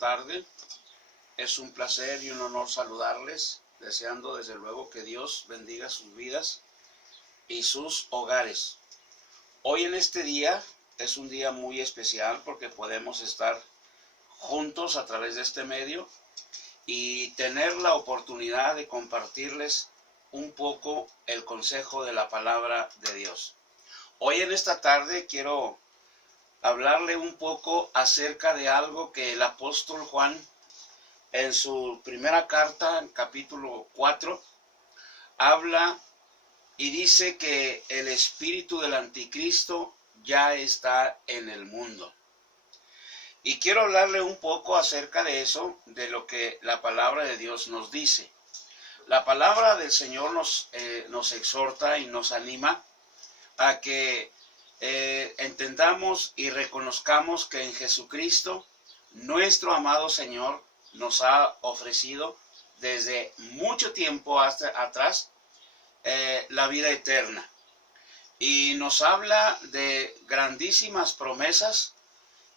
tarde. Es un placer y un honor saludarles, deseando desde luego que Dios bendiga sus vidas y sus hogares. Hoy en este día es un día muy especial porque podemos estar juntos a través de este medio y tener la oportunidad de compartirles un poco el consejo de la palabra de Dios. Hoy en esta tarde quiero hablarle un poco acerca de algo que el apóstol Juan en su primera carta, en capítulo 4, habla y dice que el espíritu del anticristo ya está en el mundo. Y quiero hablarle un poco acerca de eso, de lo que la palabra de Dios nos dice. La palabra del Señor nos exhorta y nos anima a que entendamos y reconozcamos que en Jesucristo, nuestro amado Señor, nos ha ofrecido desde mucho tiempo atrás la vida eterna. Y nos habla de grandísimas promesas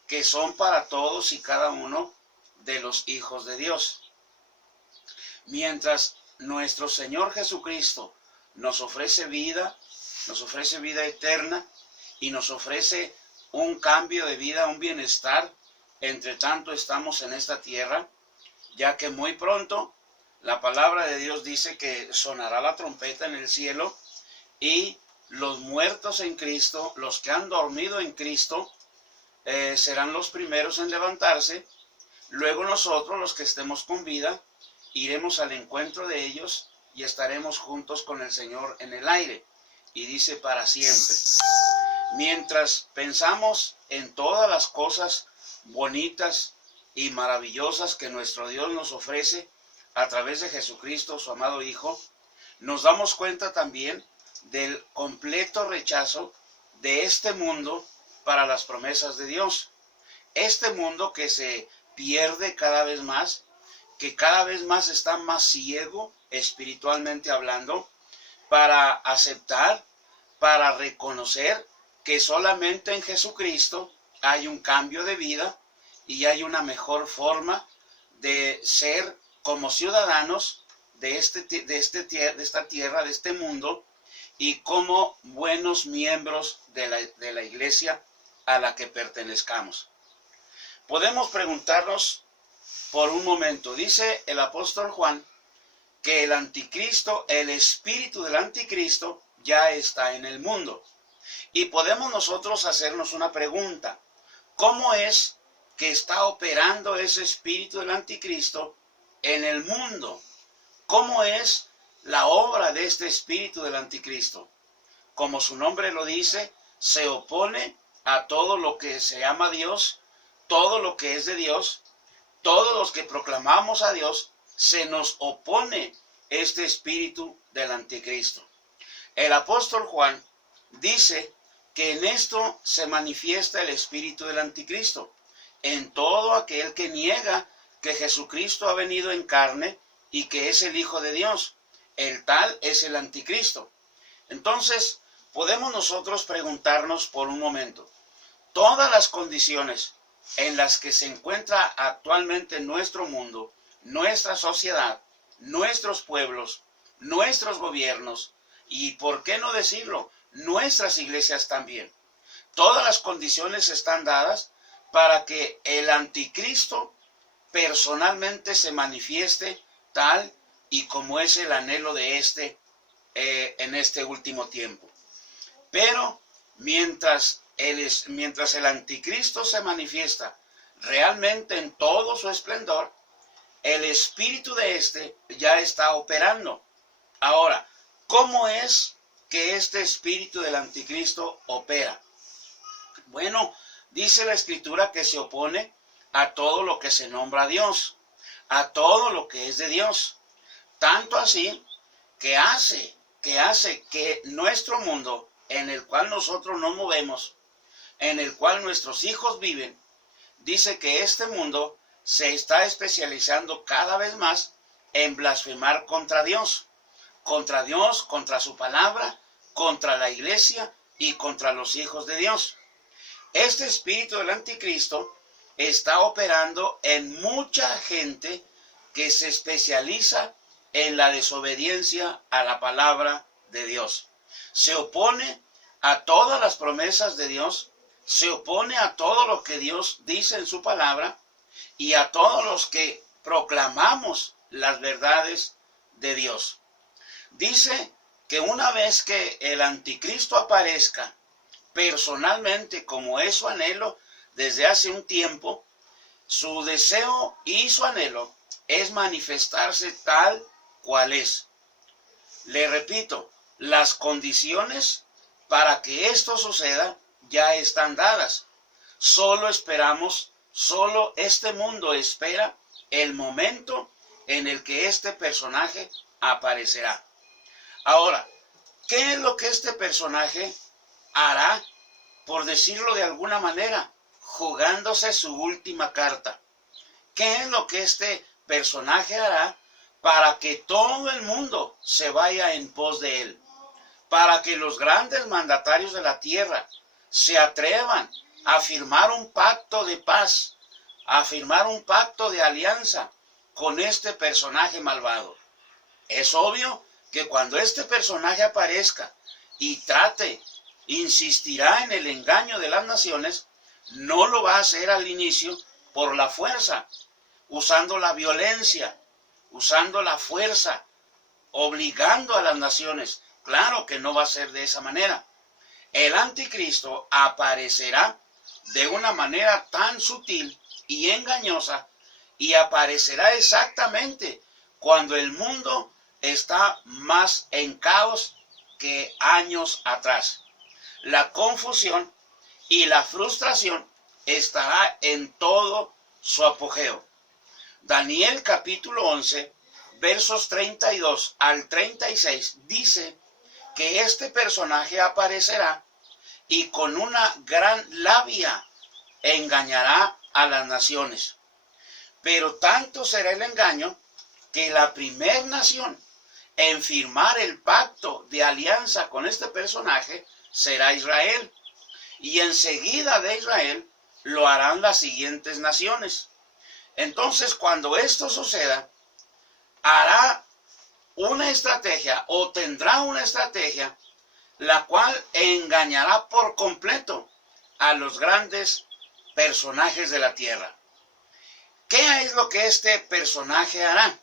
que son para todos y cada uno de los hijos de Dios. Mientras nuestro Señor Jesucristo nos ofrece vida eterna y nos ofrece un cambio de vida, un bienestar, entre tanto estamos en esta tierra, ya que muy pronto la palabra de Dios dice que sonará la trompeta en el cielo y los muertos en Cristo, los que han dormido en Cristo, serán los primeros en levantarse. Luego nosotros, los que estemos con vida, iremos al encuentro de ellos y estaremos juntos con el Señor en el aire. Y dice para siempre. Mientras pensamos en todas las cosas bonitas y maravillosas que nuestro Dios nos ofrece a través de Jesucristo, su amado Hijo, nos damos cuenta también del completo rechazo de este mundo para las promesas de Dios. Este mundo que se pierde cada vez más, que cada vez más está más ciego espiritualmente hablando, para aceptar, para reconocer que solamente en Jesucristo hay un cambio de vida y hay una mejor forma de ser como ciudadanos de esta tierra, de este mundo, y como buenos miembros de la iglesia a la que pertenezcamos. Podemos preguntarnos por un momento, dice el apóstol Juan, que el anticristo, el espíritu del anticristo, ya está en el mundo. Y podemos nosotros hacernos una pregunta: ¿cómo es que está operando ese espíritu del anticristo en el mundo? ¿Cómo es la obra de este espíritu del anticristo? Como su nombre lo dice, se opone a todo lo que se llama Dios, todo lo que es de Dios, todos los que proclamamos a Dios, se nos opone este espíritu del anticristo. El apóstol Juan dice que en esto se manifiesta el espíritu del anticristo, en todo aquel que niega que Jesucristo ha venido en carne y que es el Hijo de Dios. El tal es el anticristo. Entonces, podemos nosotros preguntarnos por un momento, todas las condiciones en las que se encuentra actualmente nuestro mundo, nuestra sociedad, nuestros pueblos, nuestros gobiernos, y por qué no decirlo, nuestras iglesias también. Todas las condiciones están dadas para que el anticristo personalmente se manifieste tal y como es el anhelo de en este último tiempo. Pero mientras el anticristo se manifiesta realmente en todo su esplendor, el espíritu de ya está operando. Ahora, ¿cómo es que este espíritu del anticristo opera? Bueno, dice la Escritura que se opone a todo lo que se nombra Dios, a todo lo que es de Dios. Tanto así que hace que nuestro mundo, en el cual nosotros nos movemos, en el cual nuestros hijos viven, dice que este mundo se está especializando cada vez más en blasfemar contra Dios, contra su palabra, contra la iglesia y contra los hijos de Dios. Este espíritu del anticristo está operando en mucha gente que se especializa en la desobediencia a la palabra de Dios. Se opone a todas las promesas de Dios, se opone a todo lo que Dios dice en su palabra y a todos los que proclamamos las verdades de Dios. Dice que una vez que el anticristo aparezca personalmente, como es su anhelo desde hace un tiempo, su deseo y su anhelo es manifestarse tal cual es. Le repito, las condiciones para que esto suceda ya están dadas. Solo esperamos, solo este mundo espera el momento en el que este personaje aparecerá. Ahora, ¿qué es lo que este personaje hará, por decirlo de alguna manera, jugándose su última carta? ¿Qué es lo que este personaje hará para que todo el mundo se vaya en pos de él? Para que los grandes mandatarios de la tierra se atrevan a firmar un pacto de paz, a firmar un pacto de alianza con este personaje malvado. Es obvio que cuando este personaje aparezca y insistirá en el engaño de las naciones, no lo va a hacer al inicio por la fuerza, usando la violencia, usando la fuerza, obligando a las naciones. Claro que no va a ser de esa manera. El anticristo aparecerá de una manera tan sutil y engañosa, y aparecerá exactamente cuando el mundo está más en caos que años atrás. La confusión y la frustración estará en todo su apogeo. Daniel capítulo 11, versos 32 al 36 dice que este personaje aparecerá y con una gran labia engañará a las naciones. Pero tanto será el engaño que la primer nación en firmar el pacto de alianza con este personaje será Israel. Y enseguida de Israel lo harán las siguientes naciones. Entonces, cuando esto suceda, hará una estrategia o tendrá una estrategia la cual engañará por completo a los grandes personajes de la tierra. ¿Qué es lo que este personaje hará?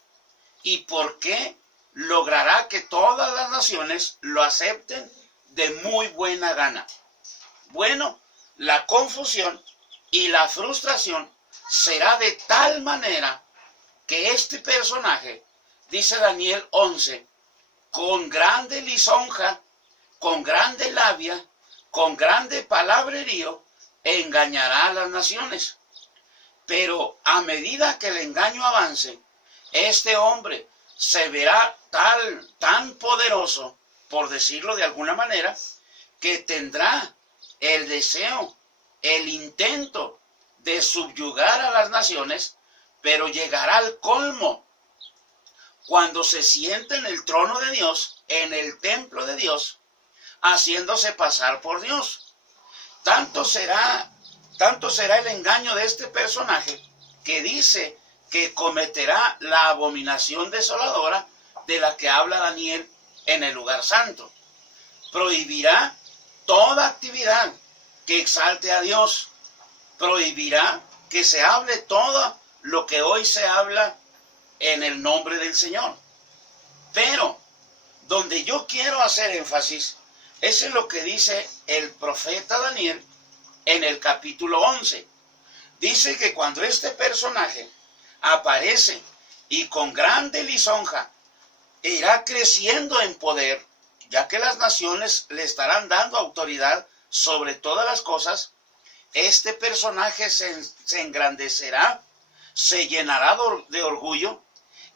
¿Y por qué logrará que todas las naciones lo acepten de muy buena gana? Bueno, la confusión y la frustración será de tal manera que este personaje, dice Daniel 11, con grande lisonja, con grande labia, con grande palabrerío, engañará a las naciones. Pero a medida que el engaño avance, este hombre se verá tan poderoso, por decirlo de alguna manera, que tendrá el deseo, el intento de subyugar a las naciones, pero llegará al colmo cuando se siente en el trono de Dios, en el templo de Dios, haciéndose pasar por Dios. Tanto será el engaño de este personaje que dice que cometerá la abominación desoladora de la que habla Daniel en el lugar santo. Prohibirá toda actividad que exalte a Dios. Prohibirá que se hable todo lo que hoy se habla en el nombre del Señor. Pero donde yo quiero hacer énfasis es en lo que dice el profeta Daniel en el capítulo 11. Dice que cuando este personaje aparece y con grande lisonja irá creciendo en poder, ya que las naciones le estarán dando autoridad sobre todas las cosas, este personaje se engrandecerá, se llenará de orgullo,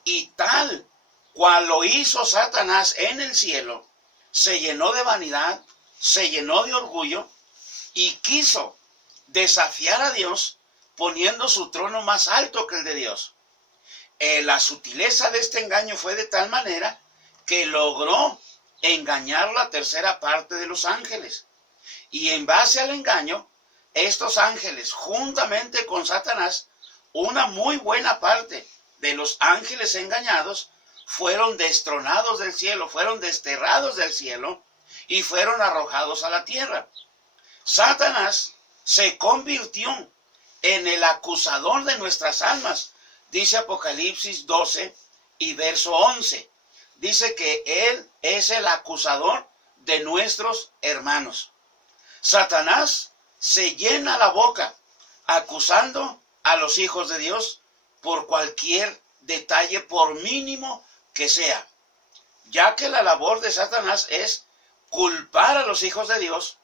y tal cual lo hizo Satanás en el cielo, se llenó de vanidad, se llenó de orgullo, y quiso desafiar a Dios poniendo su trono más alto que el de Dios. La sutileza de este engaño fue de tal manera que logró engañar la tercera parte de los ángeles. Y en base al engaño, estos ángeles, juntamente con Satanás, una muy buena parte de los ángeles engañados fueron destronados del cielo, fueron desterrados del cielo y fueron arrojados a la tierra. Satanás se convirtió en el acusador de nuestras almas, dice Apocalipsis 12 y verso 11. Dice que él es el acusador de nuestros hermanos. Satanás se llena la boca acusando a los hijos de Dios por cualquier detalle, por mínimo que sea, ya que la labor de Satanás es culpar a los hijos de Dios,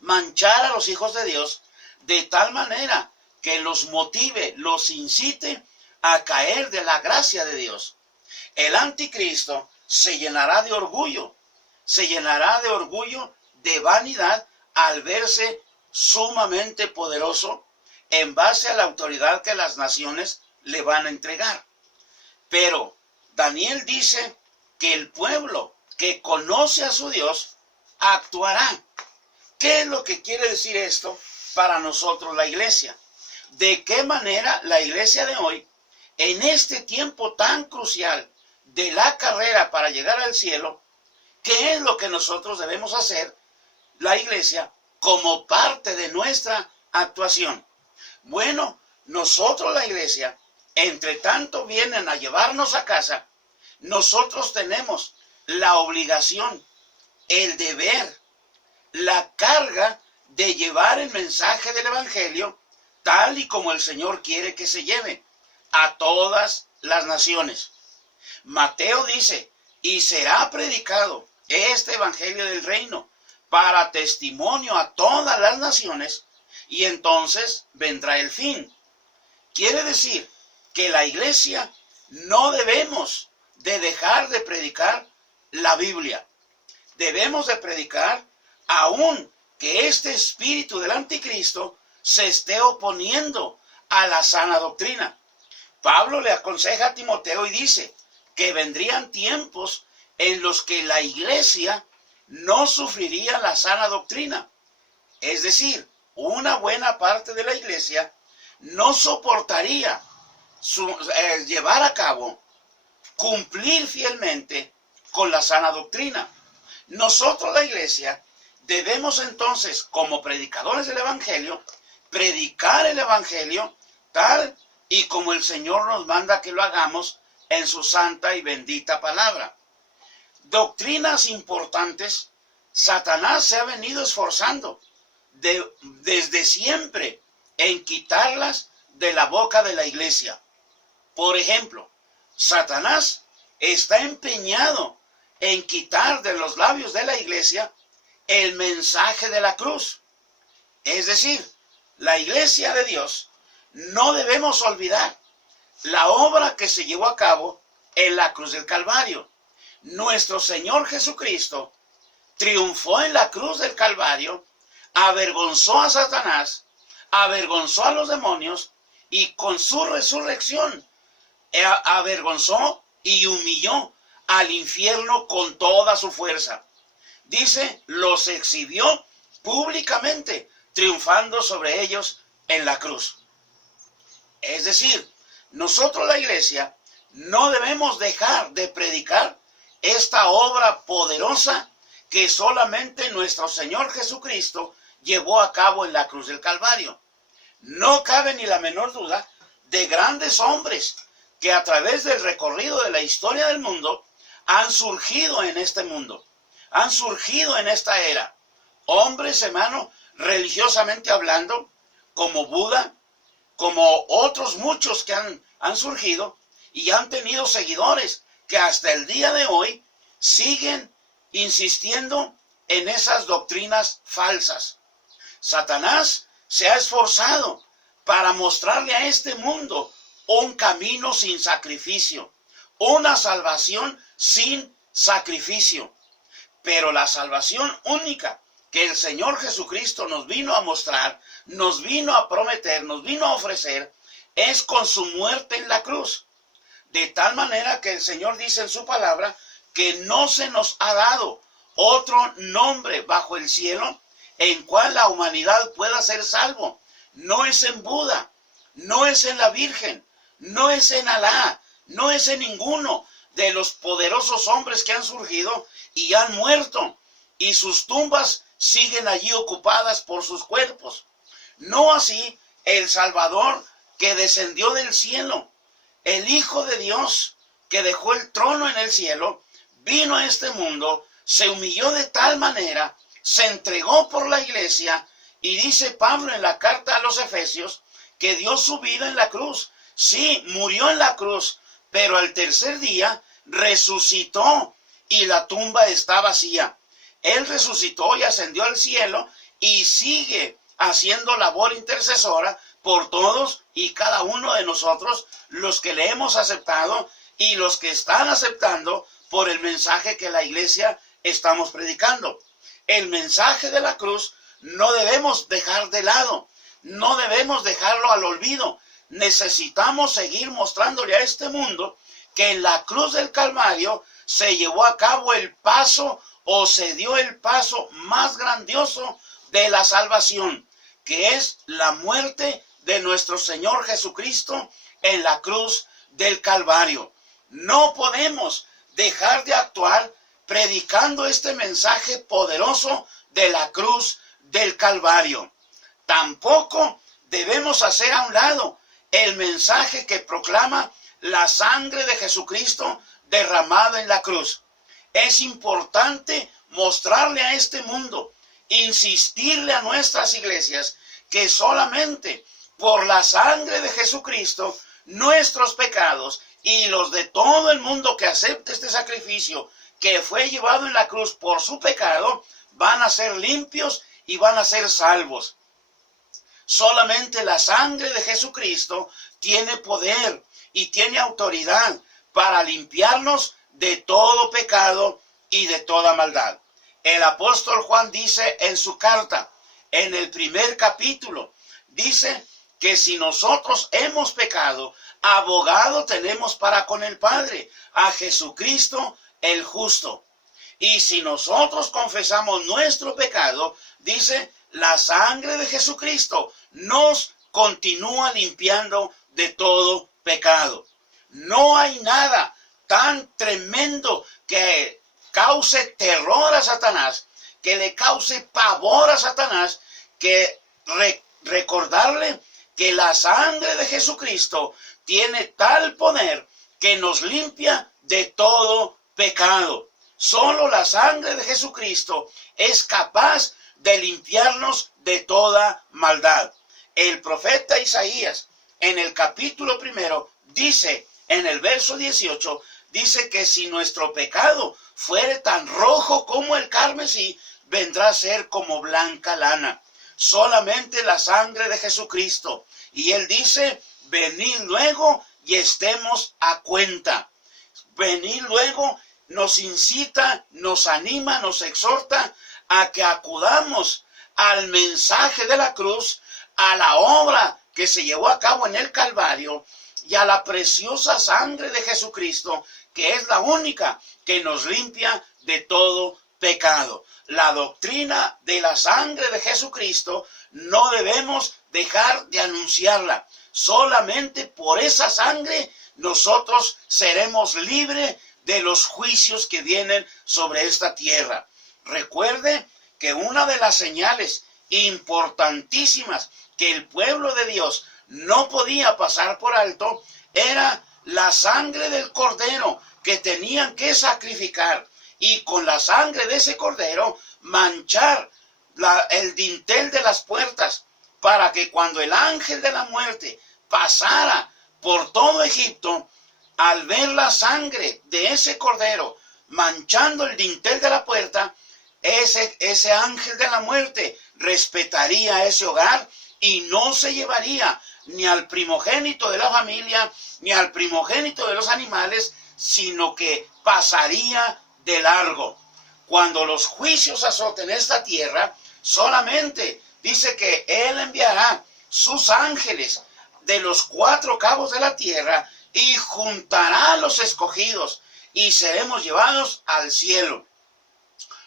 manchar a los hijos de Dios, de tal manera que los motive, los incite a caer de la gracia de Dios. El anticristo se llenará de orgullo, de vanidad, al verse sumamente poderoso en base a la autoridad que las naciones le van a entregar. Pero Daniel dice que el pueblo que conoce a su Dios actuará. ¿Qué es lo que quiere decir esto para nosotros, la iglesia? ¿De qué manera la iglesia de hoy, en este tiempo tan crucial de la carrera para llegar al cielo, qué es lo que nosotros debemos hacer, la iglesia, como parte de nuestra actuación? Bueno, nosotros, la iglesia, entre tanto vienen a llevarnos a casa, nosotros tenemos la obligación, el deber, la carga de llevar el mensaje del evangelio tal y como el Señor quiere que se lleve a todas las naciones. Mateo dice, y será predicado este evangelio del reino para testimonio a todas las naciones, y entonces vendrá el fin. Quiere decir que la iglesia no debemos de dejar de predicar la Biblia. Debemos de predicar aún que este espíritu del anticristo se esté oponiendo a la sana doctrina. Pablo le aconseja a Timoteo y dice que vendrían tiempos en los que la iglesia no sufriría la sana doctrina. Es decir, una buena parte de la iglesia no soportaría llevar a cabo, cumplir fielmente con la sana doctrina. Nosotros, la iglesia, debemos entonces, como predicadores del evangelio, predicar el evangelio tal y como el Señor nos manda que lo hagamos en su santa y bendita palabra. Doctrinas importantes, Satanás se ha venido esforzando desde siempre en quitarlas de la boca de la iglesia. Por ejemplo, Satanás está empeñado en quitar de los labios de la iglesia el mensaje de la cruz. Es decir, la iglesia de Dios no debemos olvidar la obra que se llevó a cabo en la cruz del Calvario. Nuestro Señor Jesucristo triunfó en la cruz del Calvario, avergonzó a Satanás, avergonzó a los demonios y con su resurrección avergonzó y humilló al infierno con toda su fuerza. Dice, los exhibió públicamente, triunfando sobre ellos en la cruz. Es decir, nosotros, la iglesia, no debemos dejar de predicar esta obra poderosa que solamente nuestro Señor Jesucristo llevó a cabo en la cruz del Calvario. No cabe ni la menor duda de grandes hombres que a través del recorrido de la historia del mundo han surgido en este mundo, han surgido en esta era. Hombres, hermano, religiosamente hablando, como Buda, como otros muchos que han surgido y han tenido seguidores que hasta el día de hoy siguen insistiendo en esas doctrinas falsas. Satanás se ha esforzado para mostrarle a este mundo un camino sin sacrificio, una salvación sin sacrificio. Pero la salvación única que el Señor Jesucristo nos vino a mostrar, nos vino a prometer, nos vino a ofrecer, es con su muerte en la cruz. De tal manera que el Señor dice en su palabra que no se nos ha dado otro nombre bajo el cielo en cual la humanidad pueda ser salvo. No es en Buda, no es en la Virgen, no es en Alá, no es en ninguno de los poderosos hombres que han surgido y han muerto, y sus tumbas siguen allí ocupadas por sus cuerpos. No así el Salvador que descendió del cielo, el Hijo de Dios que dejó el trono en el cielo, vino a este mundo, se humilló de tal manera, se entregó por la iglesia, y dice Pablo en la carta a los Efesios que dio su vida en la cruz. Sí, murió en la cruz, pero al tercer día resucitó y la tumba está vacía. Él resucitó y ascendió al cielo y sigue haciendo labor intercesora por todos y cada uno de nosotros, los que le hemos aceptado y los que están aceptando por el mensaje que la iglesia estamos predicando. El mensaje de la cruz no debemos dejar de lado, no debemos dejarlo al olvido. Necesitamos seguir mostrándole a este mundo que en la cruz del Calvario se llevó a cabo el paso o se dio el paso más grandioso de la salvación, que es la muerte de nuestro Señor Jesucristo en la cruz del Calvario. No podemos dejar de actuar predicando este mensaje poderoso de la cruz del Calvario. Tampoco debemos hacer a un lado el mensaje que proclama la sangre de Jesucristo derramada en la cruz. Es importante mostrarle a este mundo, insistirle a nuestras iglesias, que solamente por la sangre de Jesucristo, nuestros pecados y los de todo el mundo que acepte este sacrificio que fue llevado en la cruz por su pecado, van a ser limpios y van a ser salvos. Solamente la sangre de Jesucristo tiene poder y tiene autoridad para limpiarnos de todo pecado y de toda maldad. El apóstol Juan dice en su carta, en el primer capítulo, dice que si nosotros hemos pecado, abogado tenemos para con el Padre, a Jesucristo el justo. Y si nosotros confesamos nuestro pecado, dice, la sangre de Jesucristo nos continúa limpiando de todo pecado. No hay nada tan tremendo que cause terror a Satanás, que le cause pavor a Satanás, que recordarle que la sangre de Jesucristo tiene tal poder que nos limpia de todo pecado. Solo la sangre de Jesucristo es capaz de limpiarnos de toda maldad. El profeta Isaías, en el capítulo 1, dice, en el verso 18, dice que si nuestro pecado fuere tan rojo como el carmesí, vendrá a ser como blanca lana. Solamente la sangre de Jesucristo. Y él dice, venid luego y estemos a cuenta. Venid luego nos incita, nos anima, nos exhorta a que acudamos al mensaje de la cruz, a la obra que se llevó a cabo en el Calvario y a la preciosa sangre de Jesucristo, que es la única que nos limpia de todo pecado. La doctrina de la sangre de Jesucristo no debemos dejar de anunciarla. Solamente por esa sangre nosotros seremos libres de los juicios que vienen sobre esta tierra. Recuerde que una de las señales importantísimas que el pueblo de Dios no podía pasar por alto era la sangre del cordero que tenían que sacrificar, y con la sangre de ese cordero manchar el dintel de las puertas, para que cuando el ángel de la muerte pasara por todo Egipto, al ver la sangre de ese cordero manchando el dintel de la puerta, ese ángel de la muerte respetaría ese hogar y no se llevaría ni al primogénito de la familia, ni al primogénito de los animales, sino que pasaría de largo. Cuando los juicios azoten esta tierra, solamente dice que Él enviará sus ángeles de los 4 cabos de la tierra y juntará a los escogidos y seremos llevados al cielo.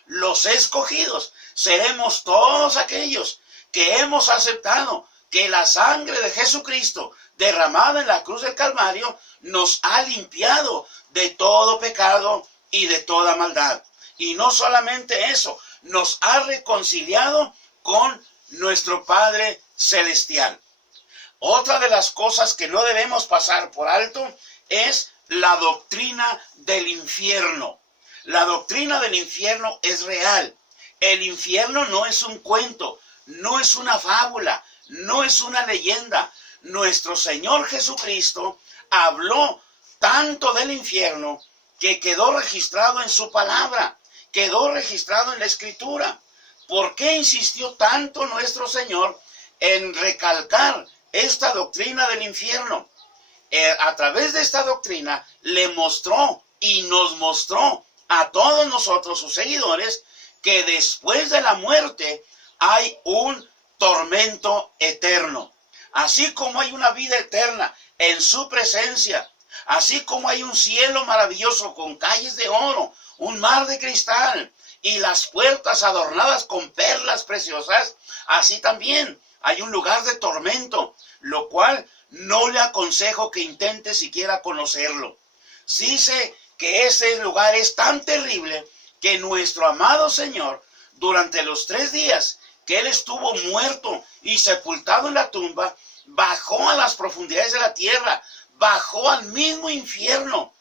Los escogidos seremos todos aquellos que hemos aceptado que la sangre de Jesucristo derramada en la cruz del Calvario nos ha limpiado de todo pecado y de toda maldad. Y no solamente eso, nos ha reconciliado con nuestro Padre Celestial. Otra de las cosas que no debemos pasar por alto es la doctrina del infierno. La doctrina del infierno es real. El infierno no es un cuento, no es una fábula, no es una leyenda. Nuestro Señor Jesucristo habló tanto del infierno que quedó registrado en su palabra, quedó registrado en la Escritura. ¿Por qué insistió tanto nuestro Señor en recalcar esta doctrina del infierno? A través de esta doctrina le mostró y nos mostró a todos nosotros, sus seguidores, que después de la muerte hay un tormento eterno. Así como hay una vida eterna en su presencia, así como hay un cielo maravilloso con calles de oro, un mar de cristal y las puertas adornadas con perlas preciosas, así también hay un lugar de tormento, lo cual no le aconsejo que intente siquiera conocerlo. Sí sé que ese lugar es tan terrible que nuestro amado Señor, durante los 3 días que Él estuvo muerto y sepultado en la tumba, bajó a las profundidades de la tierra, bajó al mismo infierno,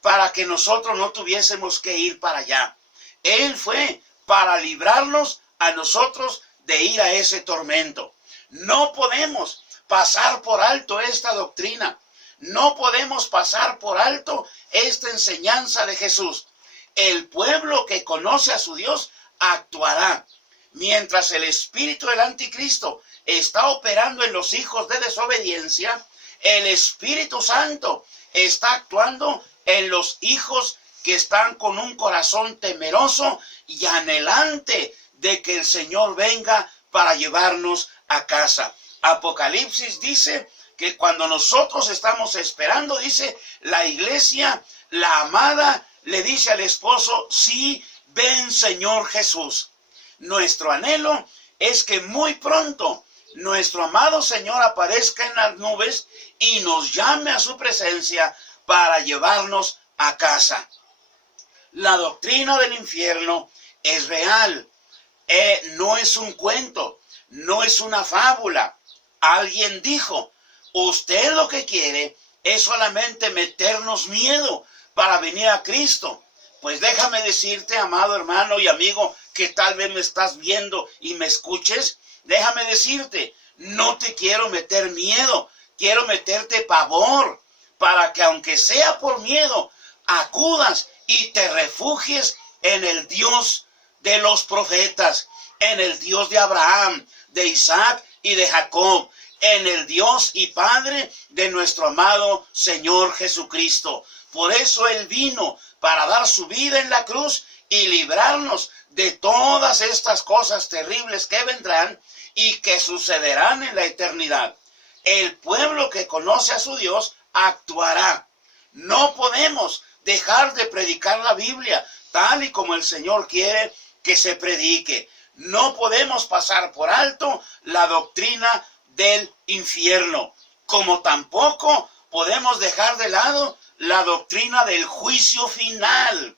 para que nosotros no tuviésemos que ir para allá. Él fue para librarnos a nosotros de ir a ese tormento. No podemos pasar por alto esta doctrina. No podemos pasar por alto esta enseñanza de Jesús. El pueblo que conoce a su Dios actuará. Mientras el espíritu del anticristo está operando en los hijos de desobediencia, el Espíritu Santo está actuando en los hijos que están con un corazón temeroso y anhelante de que el Señor venga para llevarnos a casa. Apocalipsis dice que cuando nosotros estamos esperando, dice, la iglesia, la amada, le dice al esposo, sí, ven Señor Jesús. Nuestro anhelo es que muy pronto nuestro amado Señor aparezca en las nubes y nos llame a su presencia para llevarnos a casa. La doctrina del infierno es real, no es un cuento, no es una fábula. Alguien dijo, usted lo que quiere es solamente meternos miedo para venir a Cristo. Pues déjame decirte, amado hermano y amigo, que tal vez me estás viendo y me escuches, déjame decirte, no te quiero meter miedo, quiero meterte pavor, para que aunque sea por miedo, acudas y te refugies en el Dios de los profetas, en el Dios de Abraham, de Isaac y de Jacob, en el Dios y Padre de nuestro amado Señor Jesucristo. Por eso Él vino para dar su vida en la cruz y librarnos de todas estas cosas terribles que vendrán y que sucederán en la eternidad. El pueblo que conoce a su Dios actuará. No podemos dejar de predicar la Biblia tal y como el Señor quiere que se predique. No podemos pasar por alto la doctrina del infierno, como tampoco podemos dejar de lado la doctrina del juicio final.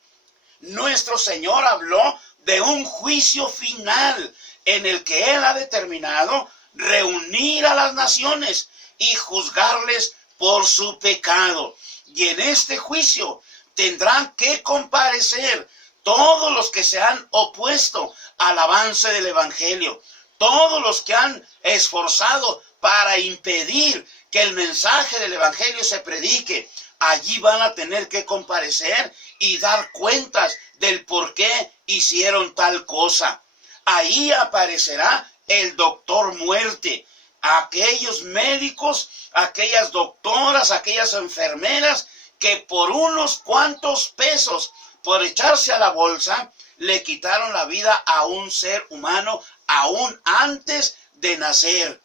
Nuestro Señor habló de un juicio final en el que Él ha determinado reunir a las naciones y juzgarles por su pecado. Y en este juicio tendrán que comparecer todos los que se han opuesto al avance del Evangelio, todos los que han esforzado para impedir que el mensaje del Evangelio se predique. Allí van a tener que comparecer y dar cuentas del por qué hicieron tal cosa. Ahí aparecerá el doctor muerte, aquellos médicos, aquellas doctoras, aquellas enfermeras que por unos cuantos pesos, por echarse a la bolsa, le quitaron la vida a un ser humano aún antes de nacer.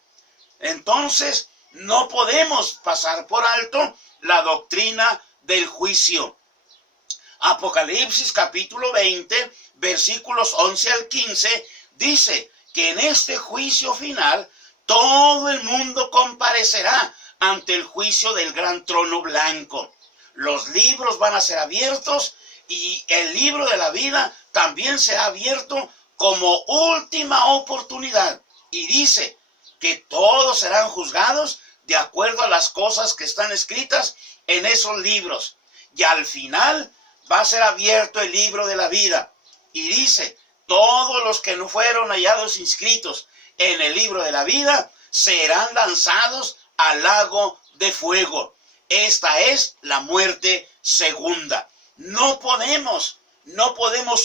Entonces, no podemos pasar por alto la doctrina del juicio. Apocalipsis capítulo 20, versículos 11 al 15, dice que en este juicio final todo el mundo comparecerá ante el juicio del gran trono blanco. Los libros van a ser abiertos y el libro de la vida también será abierto como última oportunidad. Y dice que todos serán juzgados de acuerdo a las cosas que están escritas en esos libros. Y al final va a ser abierto el libro de la vida. Y dice, todos los que no fueron hallados inscritos en el libro de la vida serán lanzados al lago de fuego. Esta es la muerte segunda. No podemos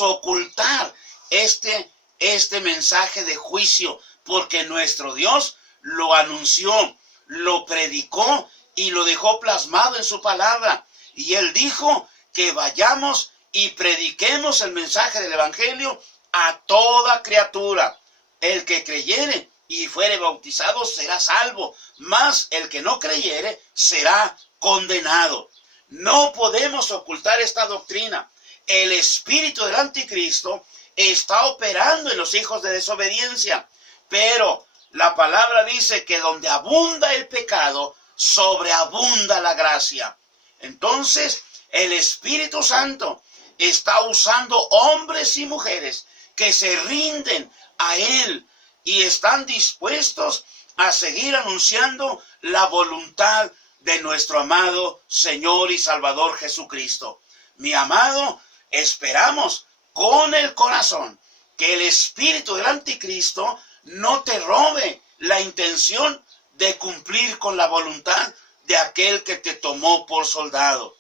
ocultar este mensaje de juicio, porque nuestro Dios lo anunció, lo predicó y lo dejó plasmado en su palabra. Y Él dijo que vayamos y prediquemos el mensaje del Evangelio a toda criatura. El que creyere y fuere bautizado será salvo, mas el que no creyere será condenado. No podemos ocultar esta doctrina. El espíritu del anticristo está operando en los hijos de desobediencia, pero la palabra dice que donde abunda el pecado, sobreabunda la gracia. Entonces, el Espíritu Santo está usando hombres y mujeres que se rinden a Él y están dispuestos a seguir anunciando la voluntad de nuestro amado Señor y Salvador Jesucristo. Mi amado, esperamos con el corazón que el espíritu del anticristo no te robe la intención de cumplir con la voluntad de aquel que te tomó por soldado.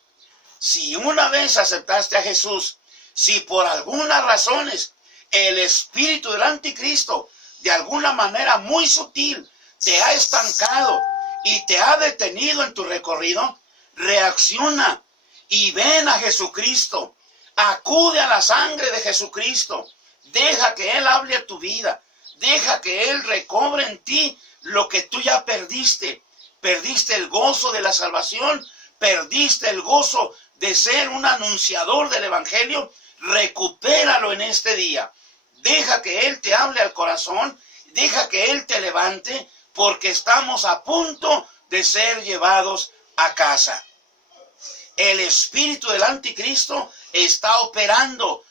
Si una vez aceptaste a Jesús, si por algunas razones el espíritu del anticristo de alguna manera muy sutil te ha estancado y te ha detenido en tu recorrido, reacciona y ven a Jesucristo. Acude a la sangre de Jesucristo. Deja que Él hable a tu vida. Deja que Él recobre en ti lo que tú ya perdiste. Perdiste el gozo de la salvación. Perdiste el gozo de ser un anunciador del Evangelio. Recupéralo en este día. Deja que Él te hable al corazón. Deja que Él te levante, porque estamos a punto de ser llevados a casa. El espíritu del anticristo está operando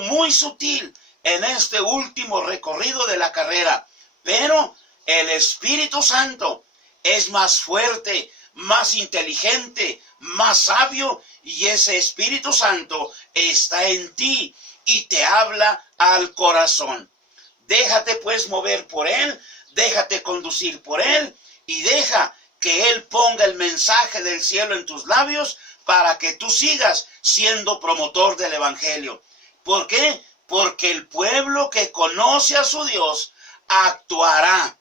muy sutil en este último recorrido de la carrera. Pero el Espíritu Santo es más fuerte, más inteligente, más sabio, y ese Espíritu Santo está en ti y te habla al corazón. Déjate pues mover por Él, déjate conducir por Él y deja que Él ponga el mensaje del cielo en tus labios para que tú sigas siendo promotor del Evangelio. ¿Por qué? Porque el pueblo que conoce a su Dios actuará.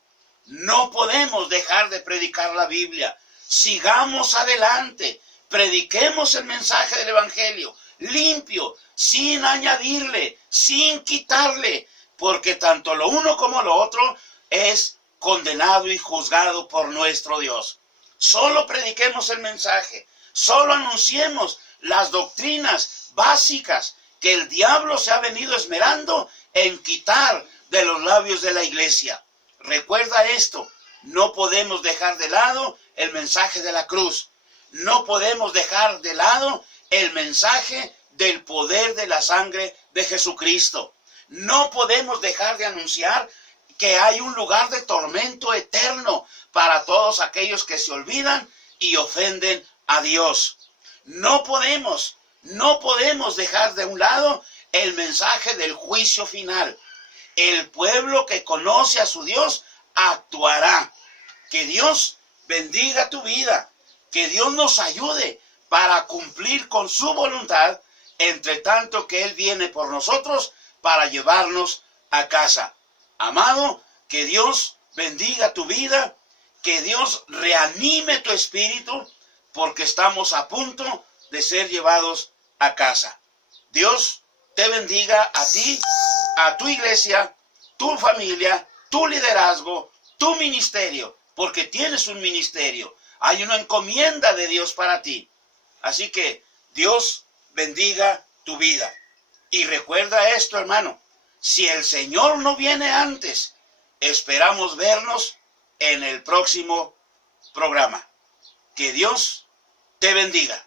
No podemos dejar de predicar la Biblia. Sigamos adelante. Prediquemos el mensaje del Evangelio limpio, sin añadirle, sin quitarle, porque tanto lo uno como lo otro es condenado y juzgado por nuestro Dios. Solo prediquemos el mensaje, solo anunciemos las doctrinas básicas que el diablo se ha venido esmerando en quitar de los labios de la iglesia. Recuerda esto, no podemos dejar de lado el mensaje de la cruz, no podemos dejar de lado el mensaje del poder de la sangre de Jesucristo. No podemos dejar de anunciar que hay un lugar de tormento eterno para todos aquellos que se olvidan y ofenden a Dios. No podemos dejar de un lado el mensaje del juicio final. El pueblo que conoce a su Dios actuará. Que Dios bendiga tu vida. Que Dios nos ayude para cumplir con su voluntad, entre tanto que Él viene por nosotros para llevarnos a casa. Amado, que Dios bendiga tu vida, que Dios reanime tu espíritu, porque estamos a punto de ser llevados a casa. Dios te bendiga a ti, a tu iglesia, tu familia, tu liderazgo, tu ministerio, porque tienes un ministerio. Hay una encomienda de Dios para ti. Así que Dios bendiga tu vida. Y recuerda esto, hermano, Si el Señor no viene antes, esperamos vernos en el próximo programa. Que Dios te bendiga.